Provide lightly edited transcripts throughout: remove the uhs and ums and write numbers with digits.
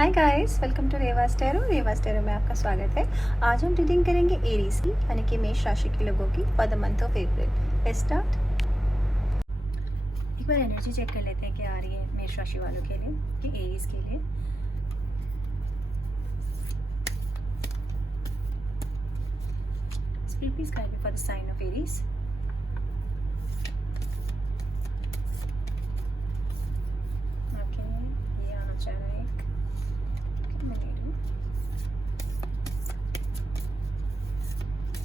Hi guys, welcome to Reva's tarot. Reva's tarot में आपका स्वागत है। आज हम रीडिंग करेंगे एरीज की, यानी कि मेष राशि के लोगों की for the month of April. Let's start. एक बार एनर्जी चेक कर लेते हैं क्या आ रही है मेष राशि वालों के लिए, कि एरीज के लिए। Spirit please guide me for the sign of Aries. Okay, ये आना चाह रहा है एक।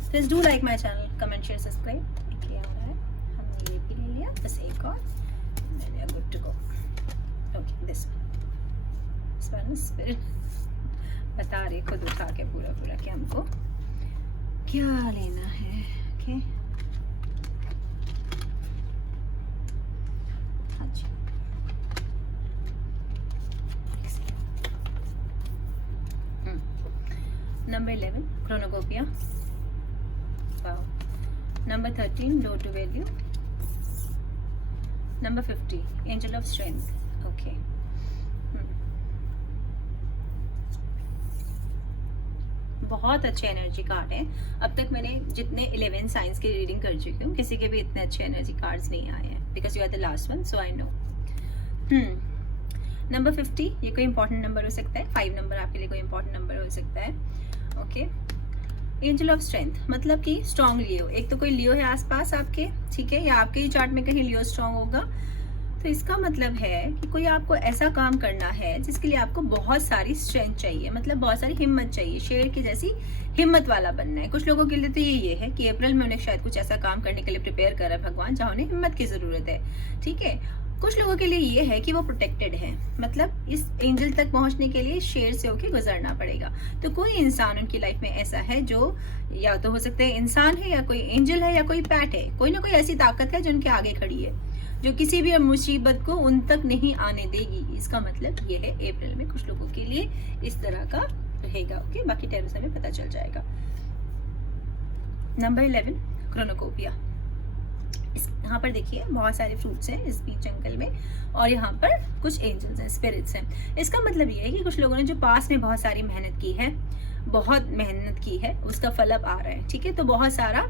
Please do like my channel, comment, share, subscribe। एक ये आ रहा है, हमने ये भी ले लिया, बस एक और, then we are good to go। Okay, this one spirit बता रहे खुद उठा के पूरा कि हमको क्या लेना है। ओके, हाँ जी। Number 11 क्रोनोकोपिया। Number 13 low to value. Number 50 angel of strength. Okay. बहुत अच्छे एनर्जी कार्ड हैं। अब तक मैंने जितने 11 साइंस की रीडिंग कर चुकी हूँ, किसी के भी इतने अच्छे एनर्जी कार्ड्स नहीं आए हैं, because you are the last one, so I know. Number 50 ये कोई इंपॉर्टेंट नंबर हो सकता है। 5 नंबर आपके लिए कोई इंपॉर्टेंट नंबर हो सकता है। ओके, एंजल ऑफ स्ट्रेंथ मतलब कि स्ट्रॉन्ग लियो। एक तो कोई लियो है आसपास आपके, ठीक है, या आपके ही चार्ट में कहीं लियो स्ट्रॉन्ग होगा, तो इसका मतलब है कि कोई आपको ऐसा काम करना है जिसके लिए आपको बहुत सारी स्ट्रेंथ चाहिए, मतलब बहुत सारी हिम्मत चाहिए। शेर की जैसी हिम्मत वाला बनना है। कुछ लोगों के लिए तो ये है कि अप्रैल में उन्हें शायद कुछ ऐसा काम करने के लिए प्रिपेयर कर रहा है भगवान जहाँ उन्हें हिम्मत की जरूरत है, ठीक है। कुछ लोगों के लिए ये है कि वो प्रोटेक्टेड है, मतलब इस एंजल तक पहुंचने के लिए शेर से होके गुजरना पड़ेगा। तो कोई इंसान उनकी लाइफ में ऐसा है जो या तो हो सकता है इंसान है, या कोई एंजल है, या कोई पैट है। कोई ना कोई ऐसी ताकत है जो उनके आगे खड़ी है, जो किसी भी मुसीबत को उन तक नहीं आने देगी। इसका मतलब ये है अप्रैल में कुछ लोगों के लिए इस तरह का रहेगा। ओके, बाकी टैरो से हमें पता चल जाएगा। नंबर 11 क्रोनोकोपिया। यहाँ पर देखिए बहुत सारे फ्रूट्स हैं इस बीच जंगल में, और यहाँ पर कुछ एंजल्स हैं, स्पिरिट्स हैं। इसका मतलब ये है कि कुछ लोगों ने जो पास में बहुत सारी मेहनत की है, उसका फल अब आ रहा है, ठीक है। तो बहुत सारा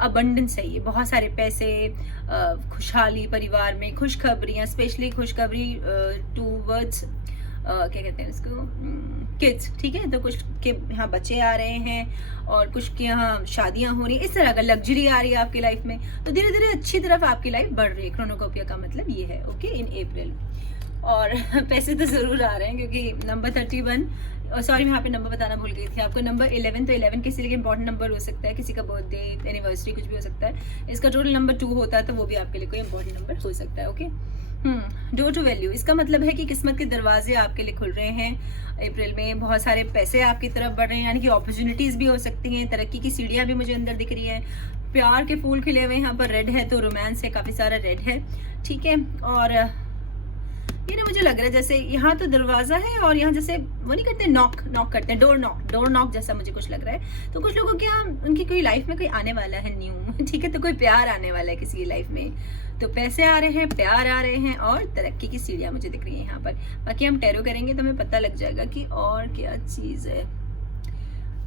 अबंडेंस है, ये बहुत सारे पैसे, खुशहाली, परिवार में खुशखबरियाँ, स्पेशली खुशखबरी टूवर्ड्स क्या कहते हैं इसको, किड्स, ठीक है। तो कुछ के यहाँ बच्चे आ रहे हैं और कुछ के यहाँ शादियां हो रही हैं, इस तरह का लग्जरी आ रही है आपकी लाइफ में। तो धीरे धीरे अच्छी तरफ आपकी लाइफ बढ़ रही है। क्रोनोकोपिया का मतलब ये है, ओके, इन अप्रैल। और पैसे तो जरूर आ रहे हैं, क्योंकि नंबर 31, सॉरी मैं यहाँ पे नंबर बताना भूल गई थी आपको। नंबर 11, तो 11 किसी लिए इंपॉर्टेंट नंबर हो सकता है, किसी का बर्थडे, एनिवर्सरी, कुछ भी हो सकता है। इसका टोटल नंबर 2 होता है, तो वो भी आपके लिए कोई इंपॉर्टेंट नंबर हो सकता है। ओके, डोर टू वैल्यू, इसका मतलब है कि किस्मत के दरवाजे आपके लिए खुल रहे हैं अप्रैल में। बहुत सारे पैसे आपकी तरफ बढ़ रहे हैं, यानी कि अपॉर्चुनिटीज भी हो सकती हैं। तरक्की की सीढ़ियां भी मुझे अंदर दिख रही है। प्यार के फूल खिले हुए यहाँ पर रेड है, तो रोमांस है, काफी सारा रेड है, ठीक है। और ये ना मुझे लग रहा है जैसे यहाँ तो दरवाजा है, और यहाँ जैसे वो नहीं करते, नॉक करते हैं, डोर नॉक जैसा मुझे कुछ लग रहा है। तो कुछ लोगों के यहाँ उनकी कोई लाइफ में कोई आने वाला है न्यू, ठीक है। तो कोई प्यार आने वाला है किसी की लाइफ में। तो पैसे आ रहे हैं, प्यार आ रहे हैं, और तरक्की की सीढ़ियां मुझे दिख रही है यहाँ पर। बाकी हम टैरो करेंगे तो हमें पता लग जाएगा कि और क्या चीज है।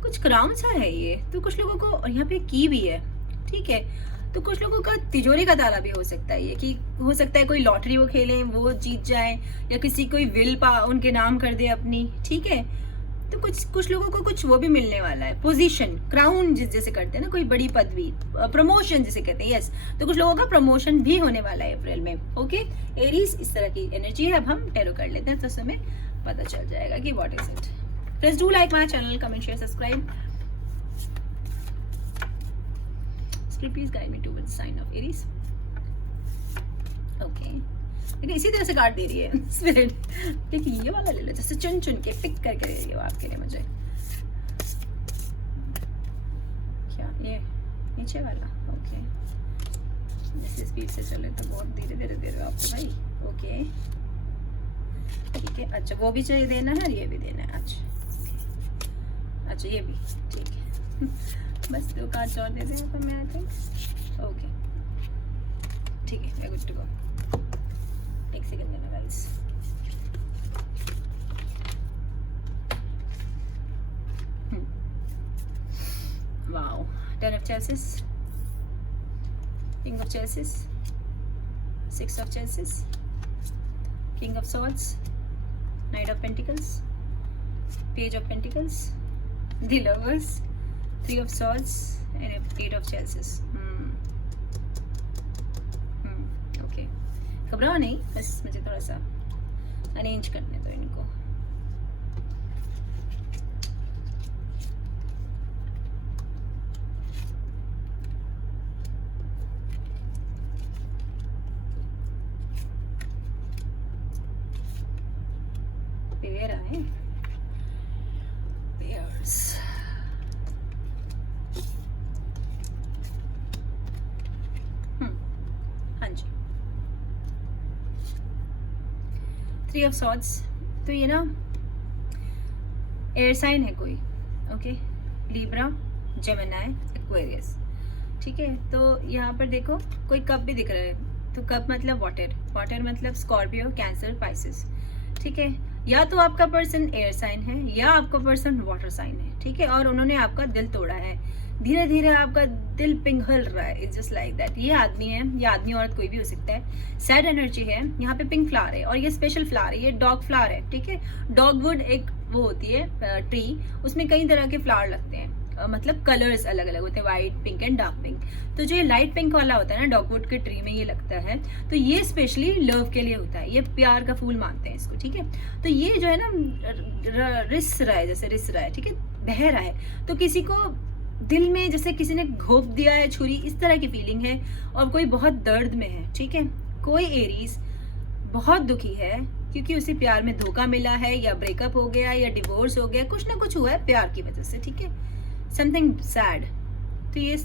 कुछ क्राउन सा है ये, तो कुछ लोगों को, और यहाँ पे की भी है, ठीक है। तो कुछ लोगों का तिजोरी का ताला भी हो सकता है ये, कि हो सकता है कोई लॉटरी वो खेलें, वो जीत जाए, या किसी कोई विल उनके नाम कर दे अपनी, ठीक है। तो कुछ लोगों को कुछ वो भी मिलने वाला है, पोजीशन, क्राउन जैसे करते हैं ना, कोई बड़ी पदवी, प्रमोशन जिसे कहते हैं, यस। तो कुछ लोगों का प्रमोशन भी होने वाला है अप्रैल में। ओके, एरीज इस तरह की एनर्जी है। अब हम टैरो कर लेते हैं, तो समय पता चल जाएगा कि what is it. Please do like my channel, comment, share, subscribe. Please guide me towards sign of Aries. Okay, लेकिन इसी तरह से कार्ड दे रही है स्पिरिट। देखिए ये वाला ले लो, जैसे चुन चुन के पिक करके दे रही है आपके लिए मुझे। क्या ये नीचे वाला? ओके, जैसे स्पीड से चले तो बहुत धीरे धीरे दे रहे हो आपको भाई। ओके, ठीक है। अच्छा, वो भी चाहिए देना है और ये भी देना है। अच्छा ये भी ठीक है। बस 2 कार्ड्स और दे दें तो मैं आई थिंक ओके, ठीक है, we are good to go. एक सेकंड देना guys. Wow, 10 of Chalices, King of Chalices, 6 of Chalices, King of Swords, Knight of Pentacles, Page of Pentacles, The Lovers, 3 of Swords and 8 of Chalices. Okay, घबराओ नहीं, बस मुझे थोड़ा सा arrange करने दो इनको. पेयर आए, पेयर्स. हाँ जी, 3 of Swords. तो ये ना एयर साइन है कोई, ओके, लिब्रा, जेमिनी, एक्वेरियस. ठीक है, तो यहाँ पर देखो कोई कप भी दिख रहा है. तो कप मतलब वाटर, वाटर मतलब स्कॉर्पियो, कैंसर, पाइसेस. ठीक है, या तो आपका पर्सन एयर साइन है या आपका पर्सन वाटर साइन है. ठीक है, और उन्होंने आपका दिल तोड़ा है. धीरे धीरे आपका दिल पिघल रहा है. It's just like that. ये आदमी है, ये आदमी औरत कोई भी हो सकता है. सैड एनर्जी है. यहाँ पे पिंक फ्लावर है और ये स्पेशल फ्लावर है, ये डॉग फ्लावर है. ठीक है, डॉगवुड एक वो होती है ट्री, उसमें कई तरह के फ्लावर लगते हैं. मतलब कलर्स अलग अलग होते हैं, white, pink and dark pink. तो जो ये लाइट पिंक वाला होता है ना, डॉगवुड के ट्री में ये लगता है. तो ये स्पेशली लव के लिए होता है. ये प्यार का फूल मानते हैं इसको. ठीक है, तो ये जो है ना रिस रहा है, जैसे रिस रहा है. ठीक है, बह रहा है. तो किसी को दिल में जैसे किसी ने घोंप दिया है छुरी, इस तरह की फीलिंग है. और कोई बहुत दर्द में है. ठीक है, कोई एरीज बहुत दुखी है क्योंकि उसे प्यार में धोखा मिला है, या ब्रेकअप हो गया, या डिवोर्स हो गया, कुछ ना कुछ हुआ है प्यार की वजह से. ठीक है, समथिंग सैड. तो ये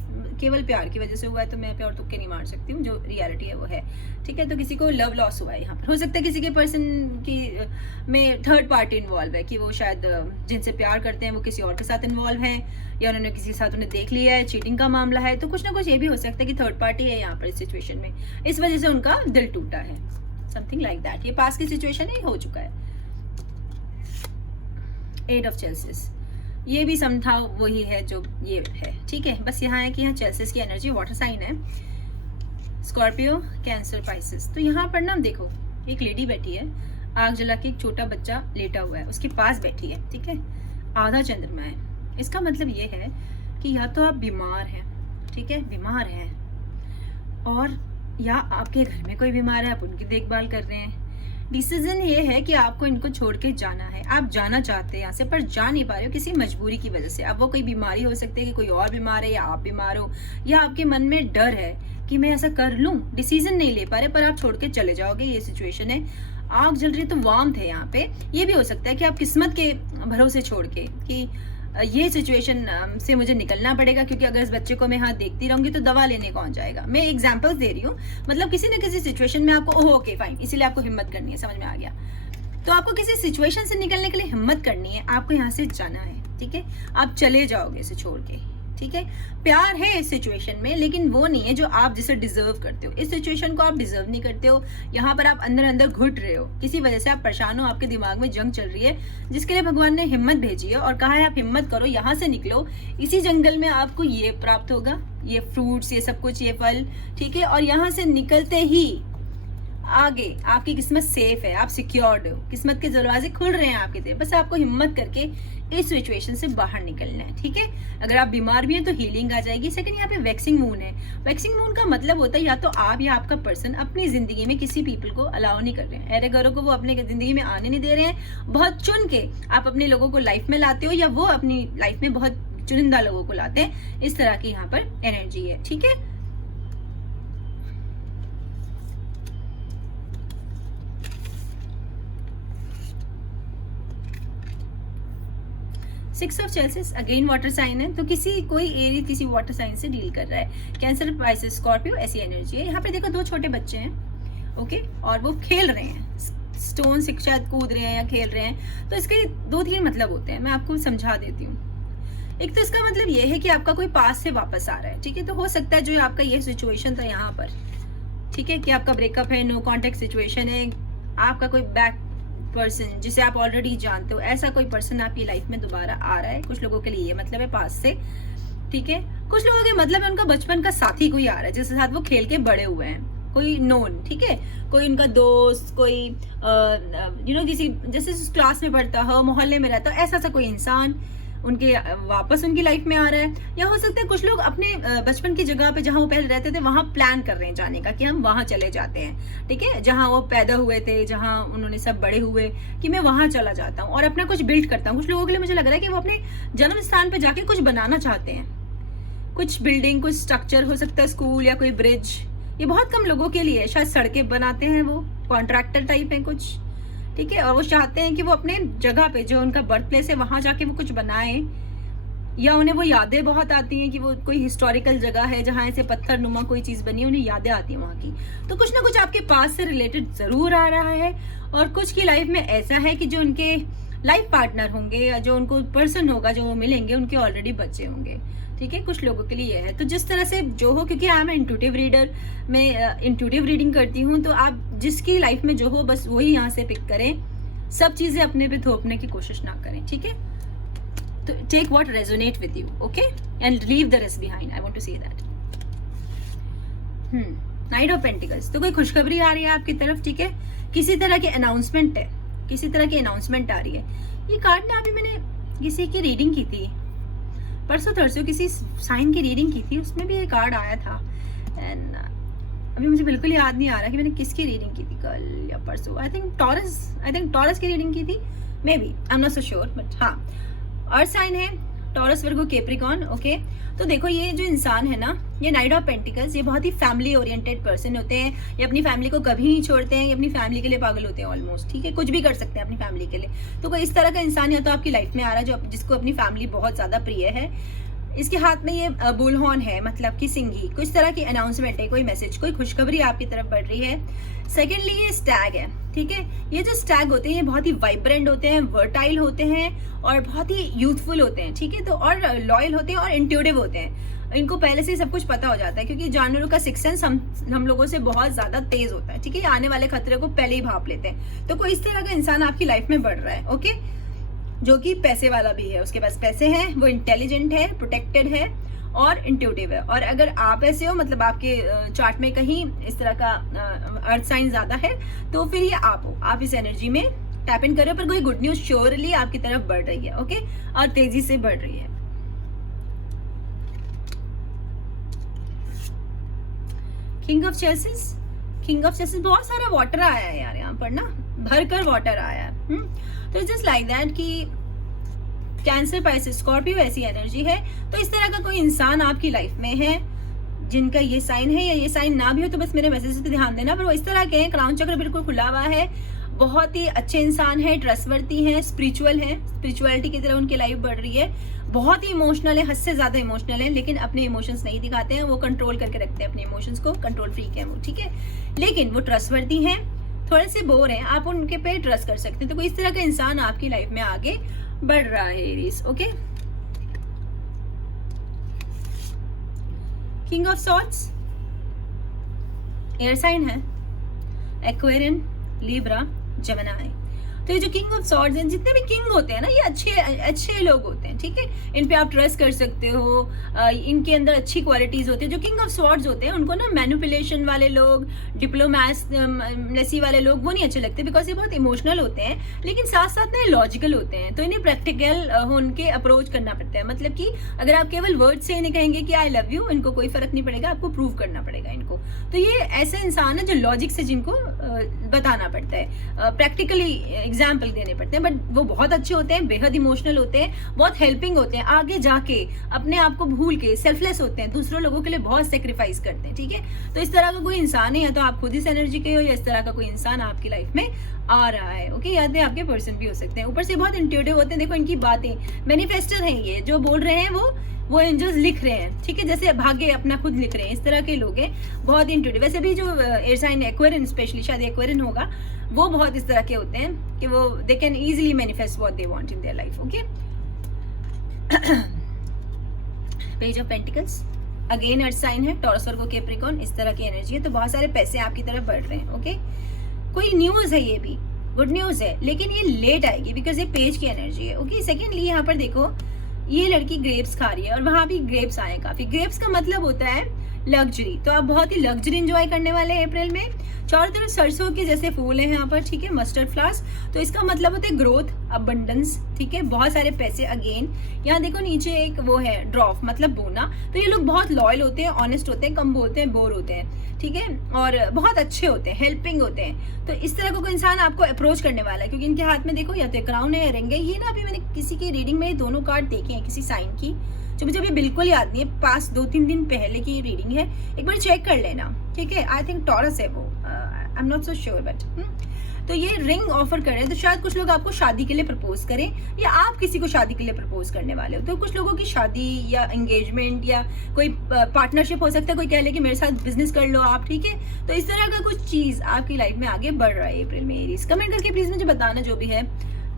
केवल प्यार की वजह से हुआ है. तो मैं प्यार तुक्के नहीं मार सकती हूँ, जो रियलिटी है वो है. ठीक है, तो किसी को लव लॉस हुआ है यहाँ पर. हो सकता है किसी के पर्सन की में थर्ड पार्टी इन्वॉल्व है, कि वो शायद जिनसे प्यार करते हैं वो किसी और के साथ इन्वॉल्व है, या उन्होंने किसी के साथ उन्हें देख लिया है, चीटिंग का मामला है. तो कुछ ना कुछ ये भी हो सकता है कि थर्ड पार्टी है यहाँ पर इस सिचुएशन में, इस वजह से उनका दिल टूटा है. Something like that. ये पास की सिचुएशन है, हो चुका है. 8 of Chalices, ये भी समझा वही है जो ये है. ठीक है, बस यहाँ है कि यहाँ चेल्सिस की एनर्जी वाटर साइन है, स्कॉर्पियो, कैंसर, पाइसेस. तो यहाँ पर ना देखो एक लेडी बैठी है, आग जला के एक छोटा बच्चा लेटा हुआ है उसके पास बैठी है. ठीक है, आधा चंद्रमा है. इसका मतलब ये है कि या तो आप बीमार हैं. ठीक है, बीमार हैं, और या आपके घर में कोई बीमार है, आप उनकी देखभाल कर रहे हैं. डिसीजन ये है कि आपको इनको छोड़ के जाना है. आप जाना चाहते हैं यहाँ से, पर जा नहीं पा रहे हो किसी मजबूरी की वजह से. अब वो कोई बीमारी हो सकती है कि कोई और बीमार है, या आप बीमार हो, या आपके मन में डर है कि मैं ऐसा कर लूं. डिसीजन नहीं ले पा रहे, पर आप छोड़ के चले जाओगे. ये सिचुएशन है. आग जल रही है तो वार्मथ है यहाँ पे. ये भी हो सकता है कि आप किस्मत के भरोसे छोड़ के, कि ये सिचुएशन से मुझे निकलना पड़ेगा, क्योंकि अगर इस बच्चे को मैं यहाँ देखती रहूंगी तो दवा लेने कौन जाएगा. मैं एग्जांपल्स दे रही हूँ. मतलब किसी न किसी सिचुएशन में आपको ओके फाइन, इसीलिए आपको हिम्मत करनी है. समझ में आ गया? तो आपको किसी सिचुएशन से निकलने के लिए हिम्मत करनी है. आपको यहाँ से जाना है. ठीक है, आप चले जाओगे इसे छोड़ के. ठीक है, प्यार है इस सिचुएशन में, लेकिन वो नहीं है जो आप जिसे डिजर्व करते हो. इस सिचुएशन को आप डिजर्व नहीं करते हो. यहाँ पर आप अंदर अंदर घुट रहे हो, किसी वजह से आप परेशान हो, आपके दिमाग में जंग चल रही है, जिसके लिए भगवान ने हिम्मत भेजी है और कहा है आप हिम्मत करो, यहाँ से निकलो. इसी जंगल में आपको ये प्राप्त होगा, ये फ्रूट्स, ये सब कुछ, ये फल. ठीक है, और यहाँ से निकलते ही आगे आपकी किस्मत सेफ है, आप सिक्योर्ड हो, किस्मत के दरवाजे खुल रहे हैं आपके लिए. बस आपको हिम्मत करके इस सिचुएशन से बाहर निकलना है. ठीक है, अगर आप बीमार भी हैं तो हीलिंग आ जाएगी. सेकंड, यहाँ पे वैक्सिंग मून है. वैक्सिंग मून का मतलब होता है या तो आप या आपका पर्सन अपनी जिंदगी में किसी पीपल को अलाउ नहीं कर रहे हैं, ऐरे घरों को वो अपने जिंदगी में आने नहीं दे रहे हैं. बहुत चुन के आप अपने लोगों को लाइफ में लाते हो, या वो अपनी लाइफ में बहुत चुनिंदा लोगों को लाते हैं. इस तरह की यहाँ पर एनर्जी है. ठीक है, six of chalices again water sign है. तो कोई एरिया किसी वाटर साइन से डील कर रहा है. कैंसर, पाइसेस, स्कॉर्पियो, ऐसी एनर्जी है. यहाँ पे देखो 2 छोटे बच्चे हैं. ओके, और वो खेल रहे हैं, स्टोन से शायद कूद रहे हैं या खेल रहे हैं. तो इसके 2-3 मतलब होते हैं, मैं आपको समझा देती हूँ. एक तो इसका मतलब ये है कि आपका कोई पास से वापस आ रहा है. ठीक है, तो हो सकता है जो आपका ये सिचुएशन था यहाँ पर, ठीक है, कि आपका ब्रेकअप है, नो कॉन्टेक्ट सिचुएशन है, आपका कोई बैक पर्सन जिसे आप ऑलरेडी जानते हो, ऐसा कोई पर्सन आपकी लाइफ में दोबारा आ रहा है. कुछ लोगों के लिए ये मतलब है पास से. ठीक है। कुछ लोगों के मतलब है उनका बचपन का साथी कोई आ रहा है जिसके साथ वो खेल के बड़े हुए हैं, कोई नोन, ठीक है, कोई उनका दोस्त, कोई किसी जैसे क्लास में पढ़ता हो, मोहल्ले में रहता हो, ऐसा सा कोई इंसान उनके वापस उनकी लाइफ में आ रहा है। या हो सकता है कुछ लोग अपने बचपन की जगह पे जहाँ वो पहले रहते थे वहां प्लान कर रहे हैं जाने का कि हम वहां चले जाते हैं, ठीक है, जहां वो पैदा हुए थे, जहां उन्होंने सब बड़े हुए, कि मैं वहां चला जाता हूँ और अपना कुछ बिल्ड करता हूँ। कुछ लोगों के लिए मुझे लग रहा है कि वो अपने जन्म स्थान पे जाके कुछ बनाना चाहते हैं, कुछ बिल्डिंग, कुछ स्ट्रक्चर, हो सकता है स्कूल या कोई ब्रिज। ये बहुत कम लोगों के लिए, शायद सड़कें बनाते हैं, वो कॉन्ट्रैक्टर टाइप है कुछ, ठीक है, और वो चाहते हैं कि वो अपने जगह पे जो उनका बर्थ प्लेस है वहां जाके वो कुछ बनाएं। या उन्हें वो यादें बहुत आती हैं कि वो कोई हिस्टोरिकल जगह है जहाँ ऐसे पत्थर नुमा कोई चीज बनी है, उन्हें यादें आती हैं वहाँ की। तो कुछ ना कुछ आपके पास से रिलेटेड जरूर आ रहा है। और कुछ की लाइफ में ऐसा है कि जो उनके लाइफ पार्टनर होंगे या जो उनको पर्सन होगा जो वो मिलेंगे उनके ऑलरेडी बच्चे होंगे, ठीक है। कुछ लोगों के लिए यह है। तो जिस तरह से जो हो, क्योंकि आई एम इंट्यूटिव रीडर, मैं इंट्यूटिव रीडिंग करती हूँ, तो आप जिसकी लाइफ में जो हो बस वही यहाँ से पिक करें, सब चीजें अपने पे थोपने की कोशिश ना करें, ठीक है। तो take what resonate with you, okay, and leave the rest behind, I want to say that. Knight of pentacles, तो कोई खुशखबरी आ रही है आपकी तरफ, ठीक है, किसी तरह की अनाउंसमेंट है, किसी तरह की अनाउंसमेंट आ रही है। ये कार्ड ना अभी मैंने किसी की रीडिंग की थी, परसों तरसों किसी साइन की रीडिंग की थी, उसमें भी ये कार्ड आया था। एंड अभी मुझे बिल्कुल याद नहीं आ रहा कि मैंने किसकी रीडिंग की थी, कल या परसों। आई थिंक टॉरस की रीडिंग की थी, may be, I am not so sure, but हाँ, अर्थ साइन है, टॉरस, वर्गो, कैप्रिकॉर्न, ओके। तो देखो ये जो इंसान है ना, ये नाइट ऑफ पेंटिकल्स, ये बहुत ही फैमिली ओरिएंटेड पर्सन होते हैं। ये अपनी फैमिली को कभी नहीं छोड़ते हैं, ये अपनी फैमिली के लिए पागल होते हैं ऑलमोस्ट, ठीक है, कुछ भी कर सकते हैं अपनी फैमिली के लिए। तो कोई इस तरह का इंसान या तो आपकी लाइफ में आ रहा है जो जिसको अपनी फैमिली बहुत ज्यादा प्रिय है। इसके हाथ में ये बुलहॉर्न है, मतलब कि सिंगी, कुछ तरह की अनाउंसमेंट है, कोई मैसेज, कोई खुशखबरी आपकी तरफ बढ़ रही है। सेकेंडली ये स्टैग है, ठीक है। ये जो स्टैग होते हैं ये बहुत ही वाइब्रेंट होते हैं, वर्टाइल होते हैं और बहुत ही यूथफुल होते हैं, ठीक है, तो और लॉयल होते हैं और इंट्यूटिव होते हैं। इनको पहले से सब कुछ पता हो जाता है क्योंकि जानवरों का सिक्स सेंस हम लोगों से बहुत ज्यादा तेज होता है, ठीक है, आने वाले खतरे को पहले ही भाप लेते हैं। तो कोई इस तरह का इंसान आपकी लाइफ में बढ़ रहा है, ओके, जो कि पैसे वाला भी है, उसके पास पैसे हैं, वो इंटेलिजेंट है, प्रोटेक्टेड है और इंट्यूटिव है। और अगर आप ऐसे हो, मतलब आपके चार्ट में कहीं इस तरह का अर्थ साइन ज्यादा है, तो फिर ये आप हो, आप इस एनर्जी में टैप इन करो। पर कोई गुड न्यूज श्योरली आपकी तरफ बढ़ रही है, ओके, और तेजी से बढ़ रही है। King of chases, king of chases, बहुत सारा वाटर आया है यार यहाँ पर ना, भरकर वाटर आया है। तो जस्ट लाइक दैट कि कैंसर, पाइसेस, स्कॉर्पियो ऐसी एनर्जी है। तो इस तरह का कोई इंसान आपकी लाइफ में है जिनका ये साइन है, या ये साइन ना भी हो तो बस मेरे मैसेज से ध्यान देना, पर वो इस तरह के हैं, क्राउन चक्र बिल्कुल खुला हुआ है, बहुत ही अच्छे इंसान है, ट्रस्टवर्दी है, स्पिरिचुअल है, स्पिरिचुअलिटी की तरफ उनकी लाइफ बढ़ रही है, बहुत ही इमोशनल है, हद से ज्यादा इमोशनल है, लेकिन अपने इमोशंस नहीं दिखाते हैं, वो कंट्रोल करके रखते हैं अपने इमोशंस को, कंट्रोल फ्रीक है वो, ठीक है, लेकिन वो ट्रस्टवर्दी हैं, थोड़े से बोर हैं, आप उनके पे ट्रस्ट कर सकते हैं। तो कोई इस तरह का इंसान आपकी लाइफ में आगे बढ़ रहा है, Aries, okay. King of swords, air sign है, एक्वेरियन, लिब्रा, जेमिनी। तो ये जो किंग ऑफ सॉर्ड्स हैं, जितने भी किंग होते हैं ना, ये अच्छे लोग होते हैं, ठीक है, इन पे आप ट्रस्ट कर सकते हो, इनके अंदर अच्छी क्वालिटीज होती है। जो किंग ऑफ सॉर्ड्स होते हैं उनको ना मैनिपुलेशन वाले लोग, डिप्लोमेसी वाले लोग वो नहीं अच्छे लगते, बिकॉज ये बहुत इमोशनल होते हैं, लेकिन साथ साथ ना लॉजिकल होते हैं, तो इन्हें प्रैक्टिकल उनके अप्रोच करना पड़ता है। मतलब कि अगर आप केवल वर्ड से इन्हें कहेंगे कि आई लव यू, इनको कोई फर्क नहीं पड़ेगा, आपको प्रूव करना पड़ेगा इनको। तो ये ऐसे इंसान है जो लॉजिक से जिनको बताना पड़ता है, प्रैक्टिकली एग्जाम्पल देने पड़ते हैं, बट वो बहुत अच्छे होते हैं, बेहद इमोशनल होते हैं, बहुत हेल्पिंग होते हैं, आगे जाके अपने आप को भूल के सेल्फलेस होते हैं, दूसरों लोगों के लिए बहुत सेक्रीफाइस करते हैं, ठीक है। तो इस तरह का कोई इंसान है, या तो आप खुद इस एनर्जी के हो, या इस तरह का कोई इंसान आपकी लाइफ में आ रहा है, ओके। या तो आपके पर्सन भी हो सकते हैं। ऊपर से बहुत इंट्यूटिव होते हैं, देखो इनकी बातें, मैनिफेस्टर हैं ये, जो बोल रहे हैं वो एंजल्स लिख रहे हैं, ठीक है, जैसे भाग्य अपना खुद लिख रहे हैं, इस तरह के लोग हैं, बहुत इंट्यूटिव। वैसे भी जो एयर साइन एक्वेरियन, स्पेशली शायद एक्वेरियन होगा, वो बहुत इस तरह के होते हैं कि वो they can easily manifest what they want in their life, okay. Page of pentacles, again earth sign है, टॉरस, वर्गो, कैप्रिकॉर्न, इस तरह की एनर्जी है। तो बहुत सारे पैसे आपकी तरफ बढ़ रहे हैं, ओके। कोई न्यूज है, ये भी गुड न्यूज है, लेकिन ये लेट आएगी बिकॉज ये पेज की एनर्जी है, ओके। सेकेंडली यहाँ पर देखो, ये लड़की ग्रेप्स खा रही है और वहां भी ग्रेप्स आए काफी। ग्रेप्स का मतलब होता है लग्जरी, तो आप बहुत ही लग्जरी एंजॉय करने वाले हैं अप्रैल में। चारों तरफ सरसों के जैसे फूल हैं यहाँ पर, ठीक है, मस्टर्ड फ्लावर्स, तो इसका मतलब होता है ग्रोथ, अबंडेंस, ठीक है, बहुत सारे पैसे। अगेन यहाँ देखो नीचे एक वो है ड्रॉप, मतलब बोना। तो ये लोग बहुत लॉयल होते हैं, ऑनेस्ट होते हैं, कम बोलते हैं, बोर होते हैं, ठीक है, और बहुत अच्छे होते हैं, हेल्पिंग होते हैं। तो इस तरह का कोई इंसान आपको अप्रोच करने वाला है, क्योंकि इनके हाथ में देखो या तो क्राउन है या रिंग है। ये ना अभी मैंने किसी की रीडिंग में दोनों कार्ड देखे हैं, किसी साइन की, जो मुझे अभी बिल्कुल याद नहीं है, पास 2-3 दिन पहले की रीडिंग है, एक बार चेक कर लेना, ठीक है। आई थिंक टॉरस है वो, I am not so sure, but तो ये रिंग ऑफर कर रहे हैं, तो शायद कुछ लोग आपको शादी के लिए प्रपोज करें या आप किसी को शादी के लिए प्रपोज करने वाले हो। तो कुछ लोगों की शादी या एंगेजमेंट या कोई पार्टनरशिप हो सकता है, कोई कह ले कि मेरे साथ बिजनेस कर लो आप, ठीक है। तो इस तरह का कुछ चीज आपकी लाइफ में आगे बढ़ रहा है अप्रैल में। एरीज कमेंट करके प्लीज मुझे बताना जो भी है,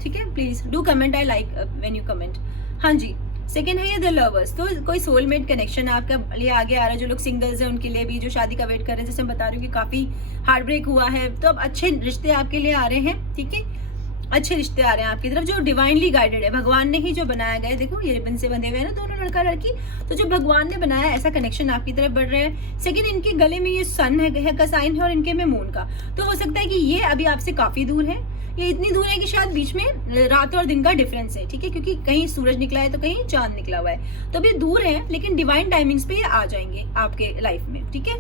ठीक है, please do comment, I like when you comment. हाँ जी, सेकेंड है ये द लवर्स, तो कोई सोलमेट कनेक्शन आपका लिए आगे आ रहा है। जो लोग सिंगल्स हैं उनके लिए भी, जो शादी का वेट कर रहे हैं, जैसे मैं बता रही हूँ कि काफी हार्ट ब्रेक हुआ है, तो अब अच्छे रिश्ते आपके लिए आ रहे हैं, ठीक है, अच्छे रिश्ते आ रहे हैं आपकी तरफ, जो डिवाइनली गाइडेड है, भगवान ने ही जो बनाया गया है। देखो ये रिबन से बंधे हुए हैं ना दोनों, लड़का लड़की, तो जो भगवान ने बनाया ऐसा कनेक्शन आपकी तरफ बढ़ रहा है। सेकंड, इनके गले में ये सन है का साइन है और इनके में मून का, तो हो सकता है कि ये अभी आपसे काफी दूर है। ये इतनी दूर है कि शायद बीच में रात और दिन का डिफरेंस है, ठीक है, क्योंकि कहीं सूरज निकला है तो कहीं चांद निकला हुआ है, तो अभी दूर है, लेकिन डिवाइन टाइमिंग्स पे ये आ जाएंगे आपके लाइफ में, ठीक है।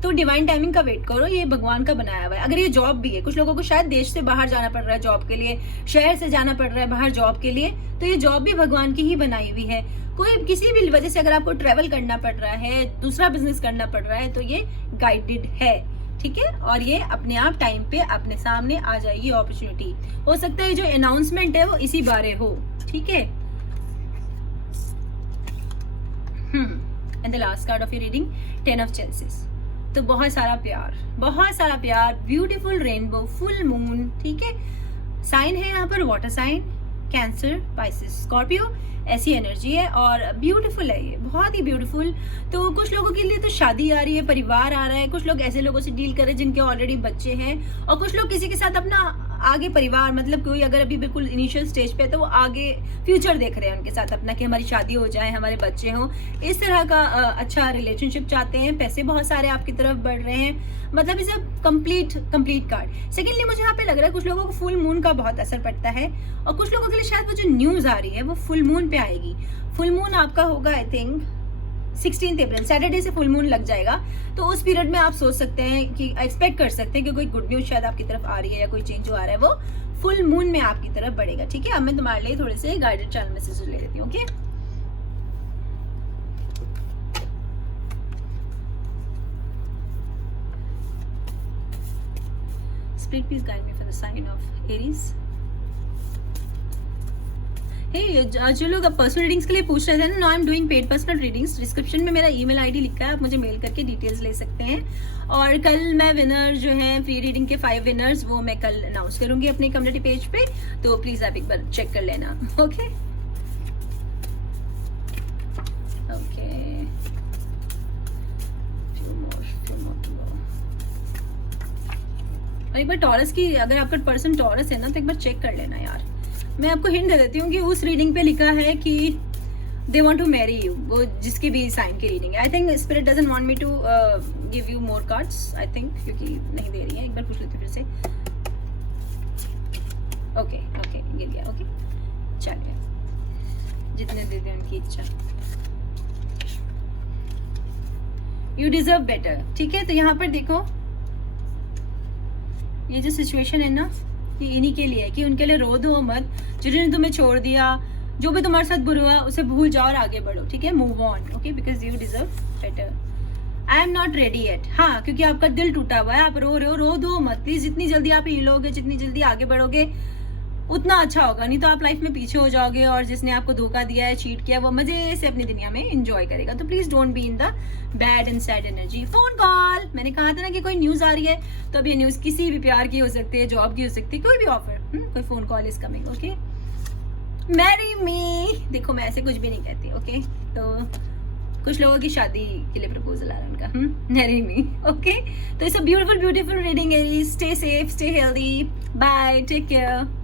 तो डिवाइन टाइमिंग का वेट करो, ये भगवान का बनाया हुआ है। अगर ये जॉब भी है, कुछ लोगों को शायद देश से बाहर जाना पड़ रहा है जॉब के लिए, शहर से जाना पड़ रहा है बाहर जॉब के लिए, तो ये जॉब भी भगवान की ही बनाई हुई है। कोई किसी भी वजह से अगर आपको ट्रेवल करना पड़ रहा है, दूसरा बिजनेस करना पड़ रहा है, तो ये गाइडेड है, ठीक है, और ये अपने आप टाइम पे अपने सामने आ जाएगी अपॉर्चुनिटी। हो सकता है जो अनाउंसमेंट है वो इसी बारे हो, ठीक है। And the last card of your reading, 10 of chalices, तो बहुत सारा प्यार, ब्यूटीफुल रेनबो, फुल मून, ठीक है। साइन है यहाँ पर water sign, cancer, Pisces, Scorpio, ऐसी एनर्जी है और ब्यूटीफुल है ये, बहुत ही ब्यूटीफुल। तो कुछ लोगों के लिए तो शादी आ रही है, परिवार आ रहा है, कुछ लोग ऐसे लोगों से डील कर रहे हैं जिनके ऑलरेडी बच्चे हैं, और कुछ लोग किसी के साथ अपना आगे परिवार, मतलब कोई अगर अभी बिल्कुल इनिशियल स्टेज पे है तो वो आगे फ्यूचर देख रहे हैं उनके साथ अपना, कि हमारी शादी हो जाए, हमारे बच्चे हों, इस तरह का अच्छा रिलेशनशिप चाहते हैं। पैसे बहुत सारे आपकी तरफ बढ़ रहे हैं, मतलब इसे कंप्लीट कार्ड। सेकेंडली मुझे यहाँ पे लग रहा है कुछ लोगों को फुल मून का बहुत असर पड़ता है, और कुछ लोगों के लिए शायद वो जो न्यूज आ रही है वो फुल मून पे आएगी। फुल मून आपका होगा आई थिंक 16 अप्रैल, सैटरडे से फुल मून लग जाएगा, तो उस पीरियड में आप सोच सकते हैं कि एक्सपेक्ट कर सकते हैं कि कोई गुड न्यूज शायद आपकी तरफ आ रही है, या कोई चेंज जो आ रहा है वो फुल मून में आपकी तरफ बढ़ेगा, ठीक है। अब मैं तुम्हारे लिए थोड़े से गाइडेड चैनल मैसेजेस ले लेती हूँ, okay. Split please guide me for the sign of Aries. जो लोग अब पर्सनल रीडिंग्स के लिए पूछ रहे थे ना, I am doing paid personal readings, description में मेरा ईमेल आईडी लिखा है, आप मुझे मेल करके डिटेल्स ले सकते हैं। और कल मैं विनर जो है फ्री रीडिंग के 5 विनर्स, वो मैं कल अनाउंस करूंगी अपने कम्युनिटी पेज पे, तो प्लीज आप एक बार चेक कर लेना, ओके ओके। और एक बार टॉरस की, अगर आपका पर्सन टॉरस है ना, तो एक बार चेक कर लेना यार। मैं आपको हिंट दे देती हूँ कि उस रीडिंग पे लिखा है कि they want to marry you, वो जिसकी भी साइन की रीडिंग है। I think spirit doesn't want me to give you more cards, I think, क्योंकि नहीं दे रही है। एक बार पूछ लेती हूँ फिर से। ओके गिर गया, ओके चलिए, जितने दे दे उनकी इच्छा। यू डिजर्व बेटर, ठीक है। तो यहाँ पर देखो, ये जो सिचुएशन है ना, ये इन्हीं के लिए है, कि उनके लिए रो दो मत, जिन्होंने तुम्हें छोड़ दिया, जो भी तुम्हारे साथ बुरा हुआ उसे भूल जाओ और आगे बढ़ो, ठीक है, move on, okay, because you deserve better. I am not ready yet, हाँ, क्योंकि आपका दिल टूटा हुआ है, आप रो रहे हो, रो दो मत प्लीज। जितनी जल्दी आप हिलोगे, जितनी जल्दी आगे बढ़ोगे, उतना अच्छा होगा, नहीं तो आप लाइफ में पीछे हो जाओगे, और जिसने आपको धोखा दिया है, चीट किया, वो मजे से अपनी दुनिया में एंजॉय करेगा। तो please don't be in the bad and sad energy. Phone call, मैंने कहा था ना कि कोई न्यूज आ रही है, तो अब ये न्यूज किसी भी प्यार की हो सकती है, जॉब की हो सकती है, कोई भी ऑफर, कोई phone call is coming, okay. Marry me, देखो मैं ऐसे कुछ भी नहीं कहती, ओके। तो कुछ लोगों की शादी के लिए प्रपोजल आ रहा है उनका, मैरी मी, ओके। तो it's a beautiful reading Aries, stay safe, stay healthy, bye, take care.